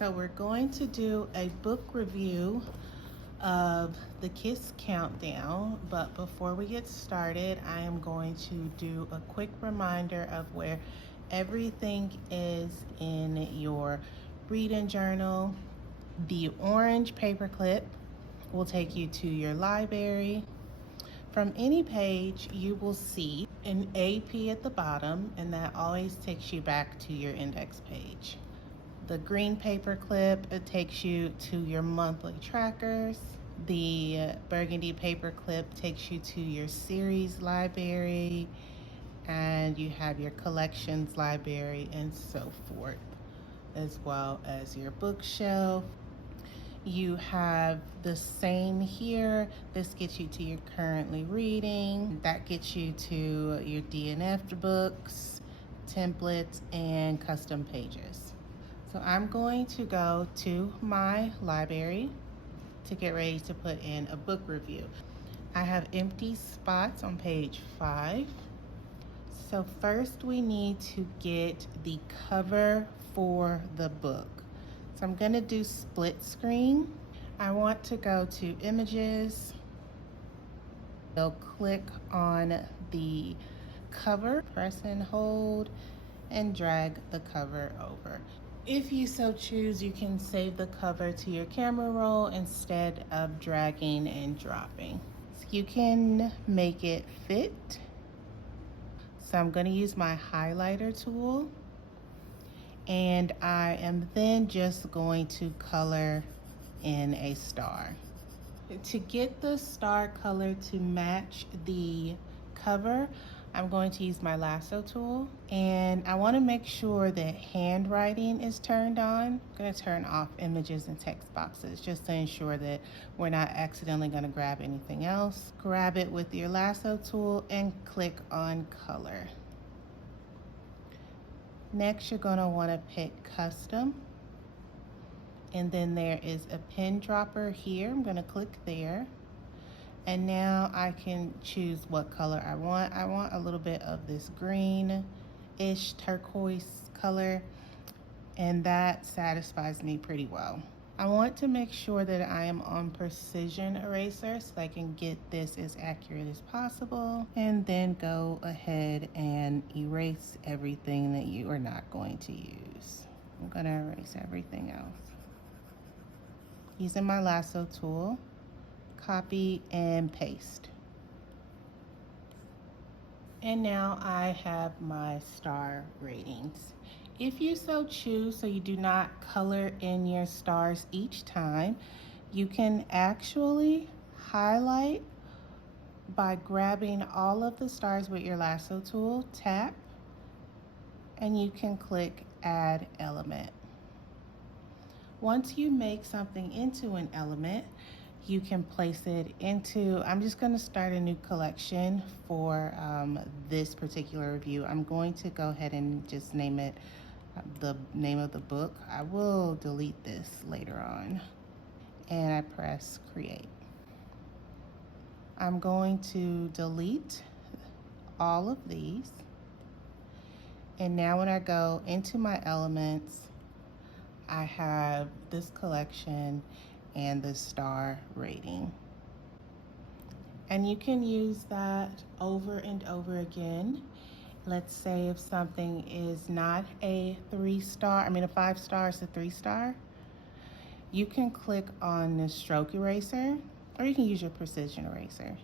So we're going to do a book review of the Kiss Countdown, but before we get started, I am going to do a quick reminder of where everything is in your reading journal. The orange paperclip will take you to your library. From any page, you will see an AP at the bottom, and that always takes you back to your index page. The green paper clip, it takes you to your monthly trackers. The burgundy paper clip takes you to your series library, and you have your collections library and so forth, as well as your bookshelf. You have the same here. This gets you to your currently reading. That gets you to your DNF books, templates, and custom pages. So I'm going to go to my library to get ready to put in a book review. I have empty spots on page 5. So first we need to get the cover for the book. So I'm going to do split screen. I want to go to images. I'll click on the cover, press and hold, and drag the cover over. If you so choose, you can save the cover to your camera roll instead of dragging and dropping. So you can make it fit. So I'm going to use my highlighter tool, and I am then just going to color in a star. To get the star color to match the cover, I'm going to use my lasso tool, and I want to make sure that handwriting is turned on. I'm going to turn off images and text boxes just to ensure that we're not accidentally going to grab anything else. Grab it with your lasso tool and click on color. Next, you're going to want to pick custom, and then there is a pin dropper here. I'm going to click there. And now I can choose what color I want. I want a little bit of this green-ish turquoise color, and that satisfies me pretty well. I want to make sure that I am on precision eraser so I can get this as accurate as possible, and then go ahead and erase everything that you are not going to use. I'm gonna erase everything else. Using my lasso tool, copy and paste. And now I have my star ratings. If you so choose, so you do not color in your stars each time, you can actually highlight by grabbing all of the stars with your lasso tool, tap, and you can click add element. Once you make something into an element, you can place it into, I'm just going to start a new collection for this particular review. I'm going to go ahead and just name it the name of the book. I will delete this later on. And I press create. I'm going to delete all of these. And now when I go into my elements, I have this collection and the star rating. And you can use that over and over again. Let's say if something is not a 3-star, a 5-star is a 3-star, you can click on the stroke eraser, or you can use your precision eraser.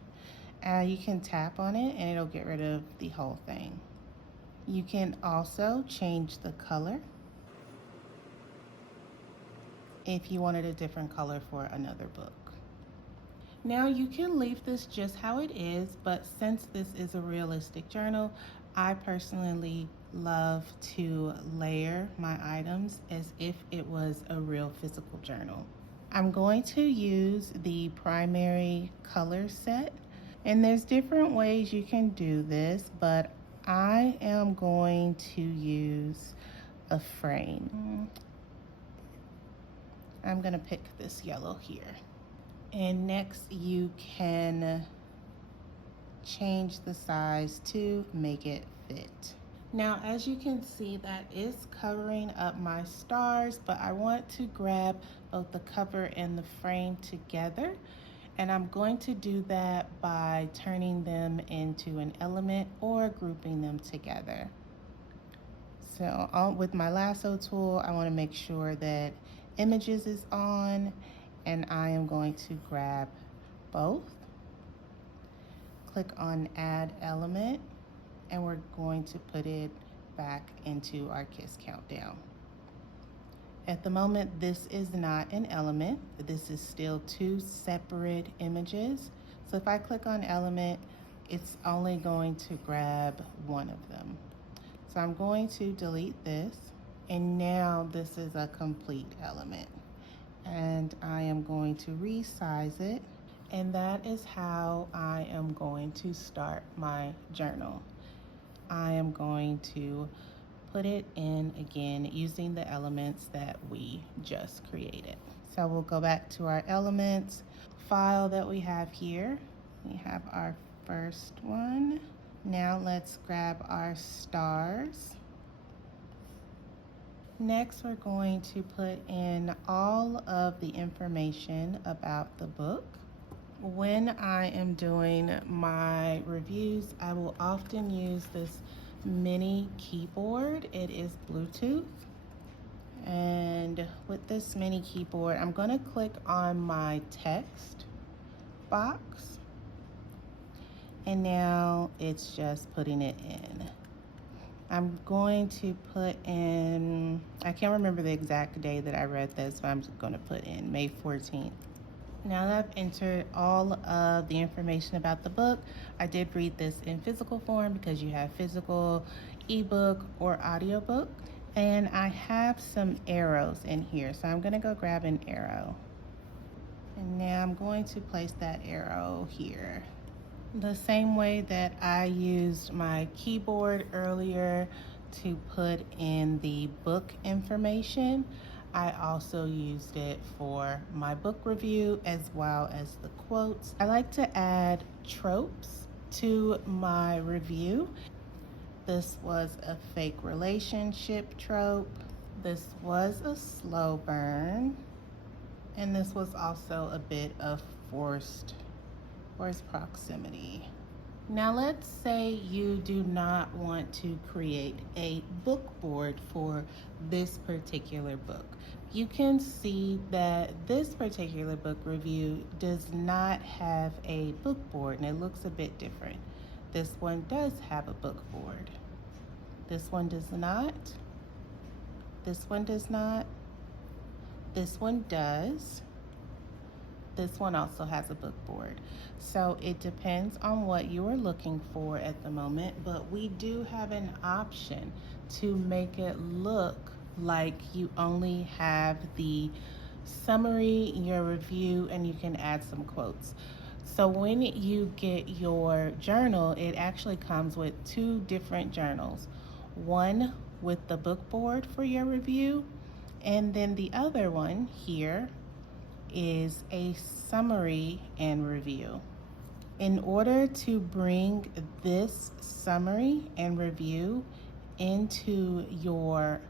You can tap on it and it'll get rid of the whole thing. You can also change the color if you wanted a different color for another book. Now you can leave this just how it is, but since this is a realistic journal, I personally love to layer my items as if it was a real physical journal. I'm going to use the primary color set, and there's different ways you can do this, but I am going to use a frame. I'm gonna pick this yellow here. And next you can change the size to make it fit. Now, as you can see, that is covering up my stars, but I want to grab both the cover and the frame together. And I'm going to do that by turning them into an element or grouping them together. So with my lasso tool, I want to make sure that images is on, and I am going to grab both. Click on add element, and we're going to put it back into our KISS countdown. At the moment, this is not an element. This is still two separate images. So if I click on element, it's only going to grab one of them. So I'm going to delete this, and now this is a complete element. And I am going to resize it, and that is how I am going to start my journal. I am going to put it in again using the elements that we just created. So we'll go back to our elements file that we have here. We have our first one. Now let's grab our stars. Next, we're going to put in all of the information about the book. When I am doing my reviews, I will often use this mini keyboard. It is Bluetooth. And with this mini keyboard, I'm going to click on my text box. And now it's just putting it in. I'm going to put in, I can't remember the exact day that I read this, but I'm just going to put in May 14th. Now that I've entered all of the information about the book, I did read this in physical form because you have physical, ebook, or audiobook. And I have some arrows in here, so I'm going to go grab an arrow. And now I'm going to place that arrow here. The same way that I used my keyboard earlier to put in the book information, I also used it for my book review as well as the quotes. I like to add tropes to my review. This was a fake relationship trope. This was a slow burn. And this was also a bit of forced proximity. Now let's say you do not want to create a book board for this particular book. You can see that this particular book review does not have a book board, and it looks a bit different. This one does have a book board. This one does not. This one does not. This one does. This one also has a book board. So it depends on what you are looking for at the moment, but we do have an option to make it look like you only have the summary, your review, and you can add some quotes. So when you get your journal, it actually comes with two different journals. One with the book board for your review, and then the other one here is a summary and review. In order to bring this summary and review into your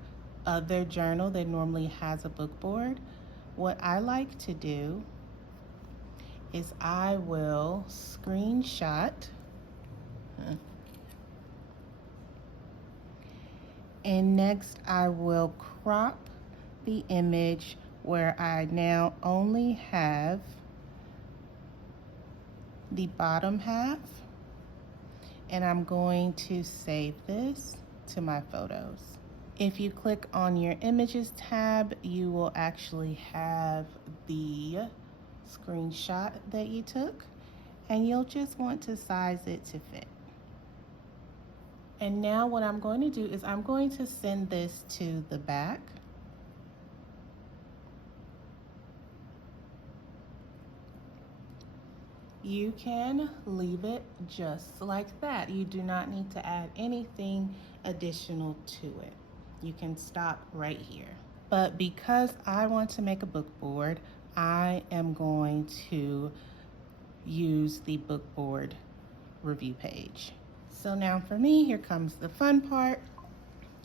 other journal that normally has a book board, what I like to do is I will screenshot and next I will crop the image where I now only have the bottom half, and I'm going to save this to my photos. If you click on your images tab, you will actually have the screenshot that you took, and you'll just want to size it to fit. And now what I'm going to do is I'm going to send this to the back. You can leave it just like that. You do not need to add anything additional to it. You can stop right here. But because I want to make a book board, I am going to use the book board review page. So now for me, here comes the fun part.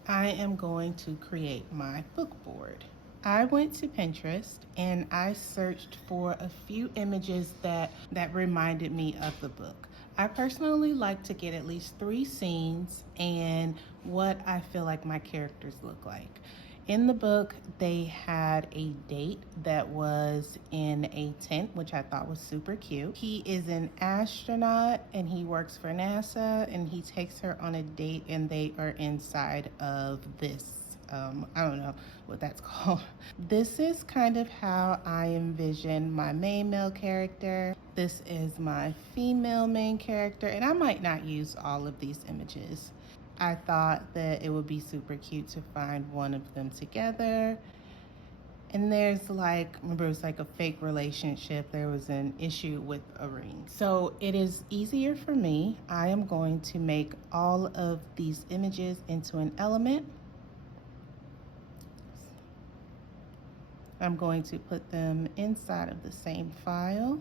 I am going to create my book board. I went to Pinterest and I searched for a few images that reminded me of the book. I personally like to get at least 3 scenes and what I feel like my characters look like. In the book, they had a date that was in a tent, which I thought was super cute. He is an astronaut and he works for NASA, and he takes her on a date and they are inside of this. I don't know what that's called. This is kind of how I envision my main male character. This is my female main character, and I might not use all of these images. I thought that it would be super cute to find one of them together. And there's like, remember, it was like a fake relationship. There was an issue with a ring. So it is easier for me. I am going to make all of these images into an element. I'm going to put them inside of the same file.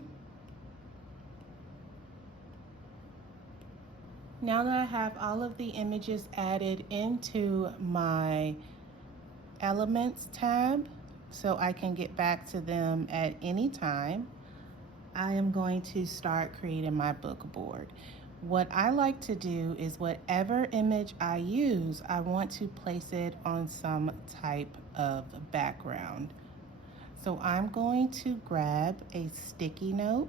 Now that I have all of the images added into my Elements tab, so I can get back to them at any time, I am going to start creating my book board. What I like to do is whatever image I use, I want to place it on some type of background. So I'm going to grab a sticky note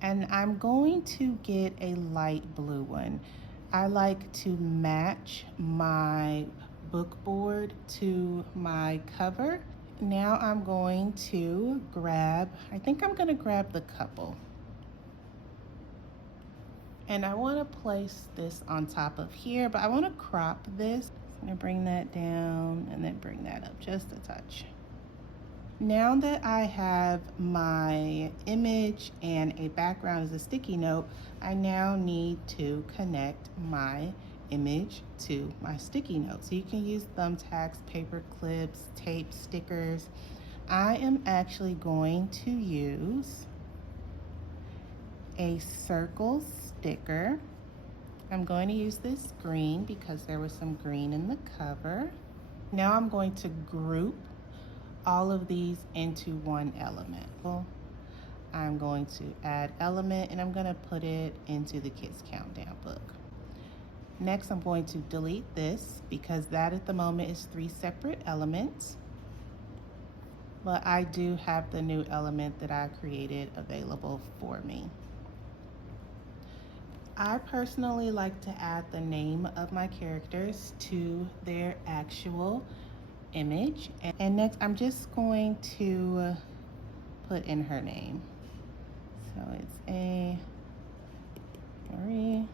and I'm going to get a light blue one. I like to match my book board to my cover. Now I'm going to grab, I think I'm going to grab the couple. And I want to place this on top of here, but I want to crop this. I'm going to bring that down and then bring that up just a touch. Now that I have my image and a background as a sticky note, I now need to connect my image to my sticky note. So you can use thumbtacks, paper clips, tape, stickers. I am actually going to use a circle sticker. I'm going to use this green because there was some green in the cover. Now I'm going to group all of these into one element. I'm going to add element and I'm going to put it into the Kids Countdown book. Next, I'm going to delete this because that at the moment is 3 separate elements. But I do have the new element that I created available for me. I personally like to add the name of my characters to their actual image. And next, I'm just going to put in her name. So it's A. Marie.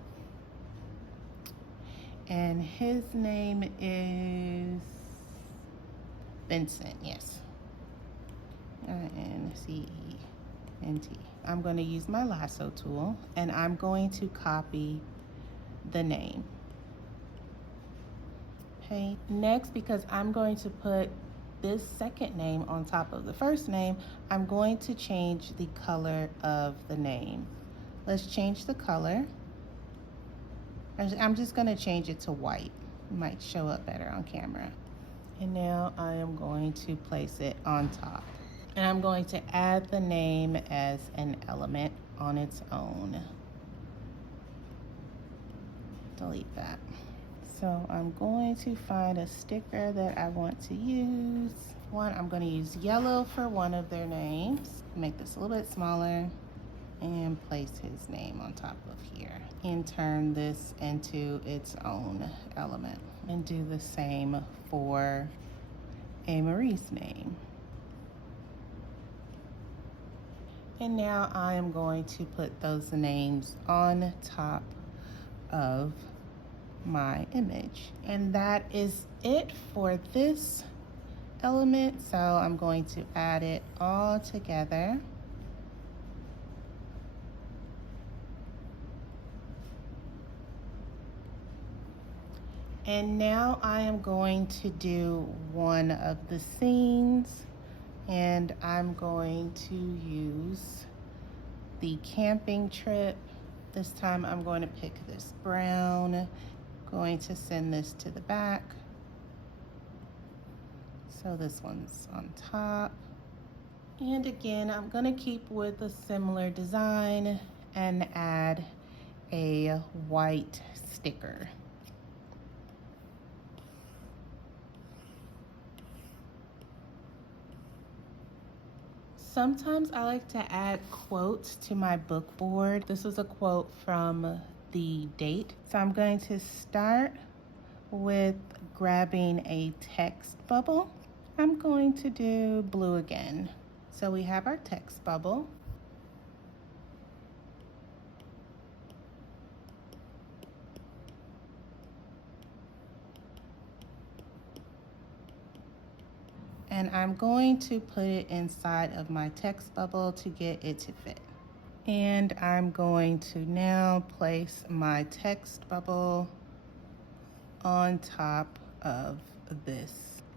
And his name is Vincent, yes. N-C-E-N-T. I'm going to use my lasso tool and I'm going to copy the name. Okay, next, because I'm going to put this second name on top of the first name, I'm going to change the color of the name. Let's change the color. I'm just going to change it to white. It might show up better on camera. And now I am going to place it on top. And I'm going to add the name as an element on its own. Delete that. So I'm going to find a sticker that I want to use. I'm going to use yellow for one of their names. Make this a little bit smaller and place his name on top of here. And turn this into its own element. And do the same for A. Marie's name. And now I am going to put those names on top of my image. And that is it for this element. So I'm going to add it all together. And now I am going to do one of the scenes, and I'm going to use the camping trip. This time I'm going to pick this brown, going to send this to the back. So this one's on top. And again, I'm gonna keep with a similar design and add a white sticker. Sometimes I like to add quotes to my book board. This is a quote from the date. So I'm going to start with grabbing a text bubble. I'm going to do blue again. So we have our text bubble. And I'm going to put it inside of my text bubble to get it to fit. And I'm going to now place my text bubble on top of this.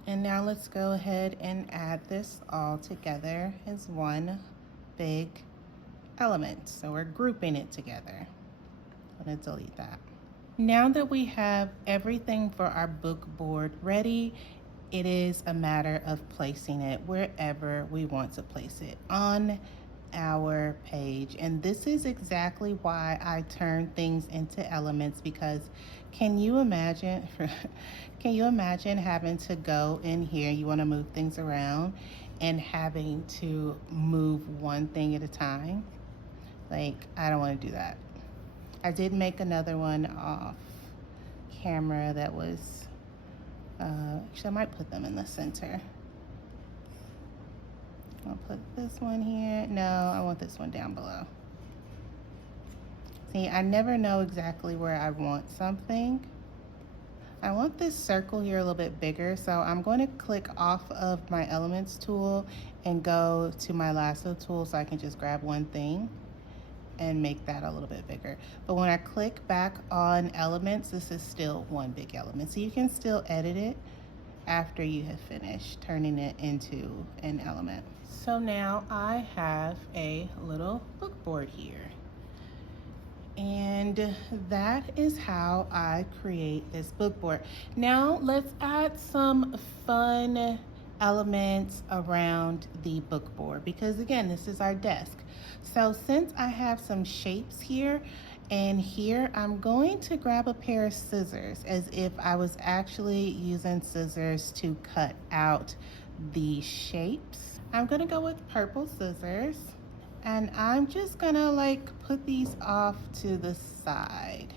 And now let's go ahead and add this all together as one big element. So we're grouping it together. I'm gonna delete that. Now that we have everything for our book board ready, it is a matter of placing it wherever we want to place it on our page. And this is exactly why I turn things into elements, because can you imagine having to go in here, you want to move things around and having to move one thing at a time? Like, I don't want to do that. I did make another one off camera that was actually I might put them in the center. I'll put this one here. No, I want this one down below. See, I never know exactly where I want something. I want this circle here a little bit bigger, so I'm going to click off of my elements tool and go to my lasso tool so I can just grab one thing and make that a little bit bigger. But when I click back on elements, this is still one big element. So you can still edit it after you have finished turning it into an element. So now I have a little book board here. And that is how I create this book board. Now let's add some fun elements around the book board, because again, this is our desk. So since I have some shapes here and here, I'm going to grab a pair of scissors as if I was actually using scissors to cut out the shapes. I'm gonna go with purple scissors. And I'm just gonna like put these off to the side.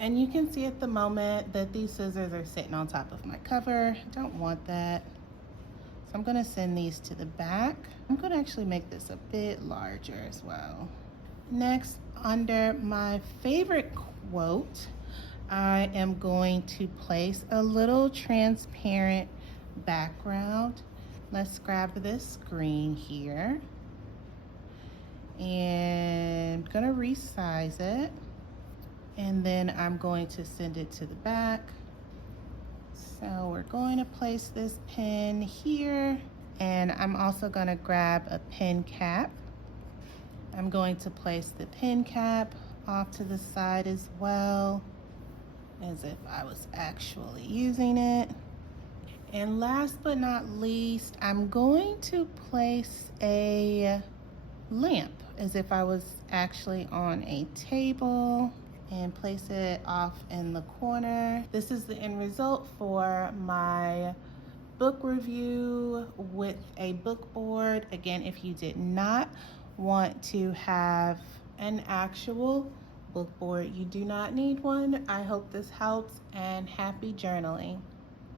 And you can see at the moment that these scissors are sitting on top of my cover. Don't want that. So I'm gonna send these to the back. I'm gonna actually make this a bit larger as well. Next, under my favorite quote, I am going to place a little transparent background. Let's grab this green here. And I'm gonna resize it, and then I'm going to send it to the back. So we're going to place this pin here, and I'm also gonna grab a pin cap. I'm going to place the pin cap off to the side as well, as if I was actually using it. And last but not least, I'm going to place a lamp as if I was actually on a table, and place it off in the corner. This is the end result for my book review with a book board. Again, if you did not want to have an actual book board, you do not need one. I hope this helps, and happy journaling.